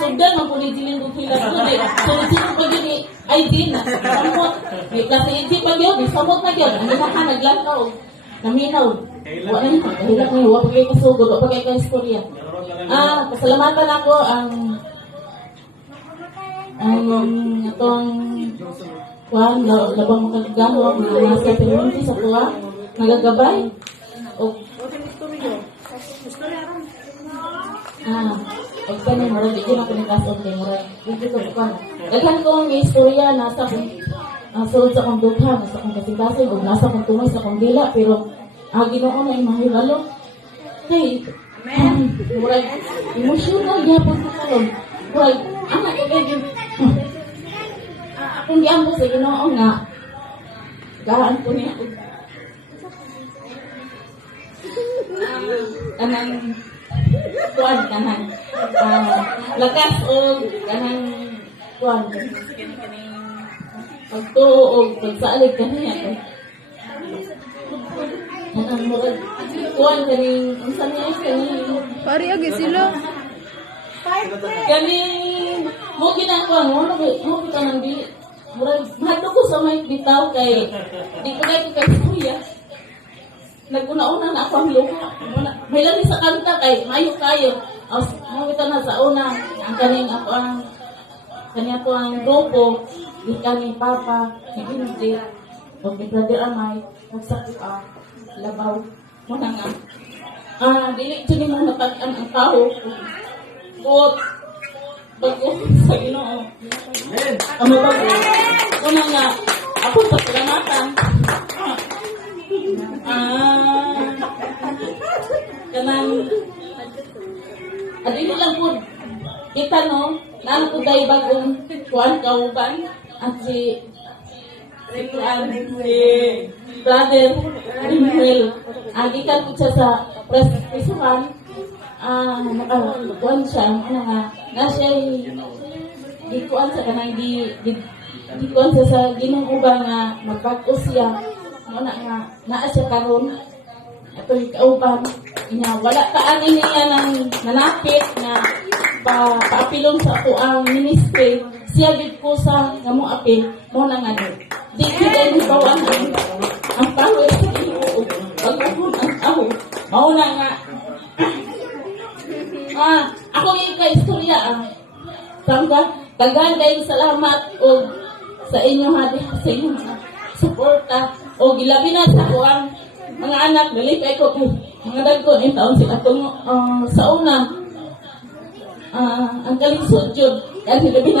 Sundan, mapulitilin kong pilas ko. Sunod-sunod pag yun ay din na. Samot. Kasi hindi pag yun, samot na yun. Ano na ka, naglantaw. Naminaw. Wala na yun. Kahilak na yun. Wala pag kayo kasugod. Wala pag kayo kaistorya. Pasalamatan ako ang itong labang makagagawa mga nasa community sa kuha. Nagagabay. O pagka ni Murad, hindi na pinagkasod kay Murad. Hindi ko bukan. Daghan ko ang istorya, nasa sulod sa kong dukha, nasa kong kasing-kasing, o nasa kong tumay sa kong dila, pero Ginoo na imahibalo. Hey, Murad, emotional yapon ko karon. Murad, anak ko kayo, akong giambo sa Ginoo nga, gaan ko niya ako. Kanang kuan kanang lakas o kanang kuan pagtuo o pagsalig kaniya kanang murag kuan kaning unsa niya kaning Pari agi sila. kaning mo ginagawa mo kita nang di murag mahado ko sa may bitaw kay di ko kay kuya. Naguna-una na ako ang luha. May lang sa kanta kay mayo kayo. Mo kita na sa una ang kaning ako ang kanya ko ang grupo di kani papa ni Inti o ni brother Amay magsakit labaw mo na nga. Dili jud mo natag-an ang tao. But bago sa Ginoo. Amo bago. Una nga ako sa palamatan. Kanang adili lang po kita no naan ko day bagong kuan kauban at si brother Rimel agikan ko siya sa prisuhan nakakuan siya na siya gikuan sa kanang gikuan siya sa ginuuban nga magbago siya muna nga naa siya karon ato kauban niya wala taan niya nang nanapit na paapilon sa ako ang ministry siya gid ko sa ngamo apil mo na nga di kay ni bawan ang power sa Ginoo pagkakon ang tao mao na nga ako yung kaistorya tangga daghan kayong salamat o sa inyo sa inyo suporta o gilabi na sa kuang mga anak dili kay ko mga dagko ni taon sila tung sa una ang kalisod jud kasi labi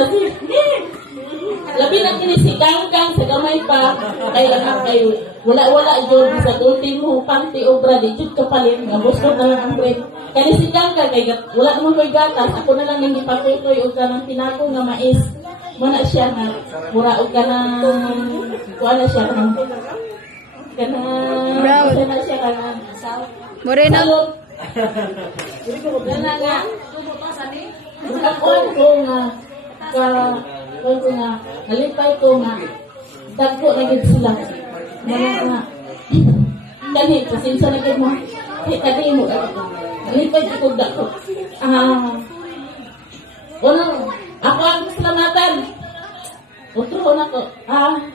na kini si Kangkang sa gamay pa kay anak kay wala jud sa ultimo panty obra di jud kapalit nga gusto na lang ang break kani si Kangkang kay wala naman koy gatas ako na lang ning ipatutoy og kanang pinako nga mais mo na siya nga mura og kanang kuan na siya kanang brown na siya kanang morena Gana nga. Nakakuan ko nga. Kuan ko nga. Nalipay ko nga. Dagko na gid sila. Mga nga. Dali, pasinsa na gid mo. Kadi mo. Nalipay ko dagko. Ako ang salamatan. Utro na ko.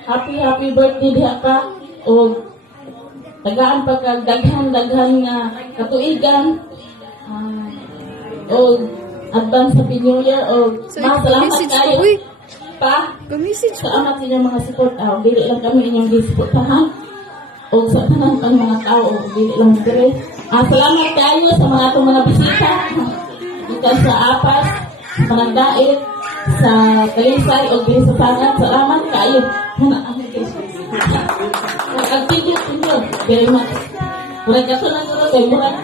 Happy birthday diha ka. O tagaan pagkagdaghan nga katuigan o advance happy new year o salamat kayo pa sa amat inyong mga support dili lang kami inyong gisuportahan o sa tanang pang mga tao dili lang dire salamat kayo sa mga itong mga bisita dito sa Apas sa Panagdait sa Talisay o sa Sangat salamat kayo thank you very much. Murag ako lang ito, murag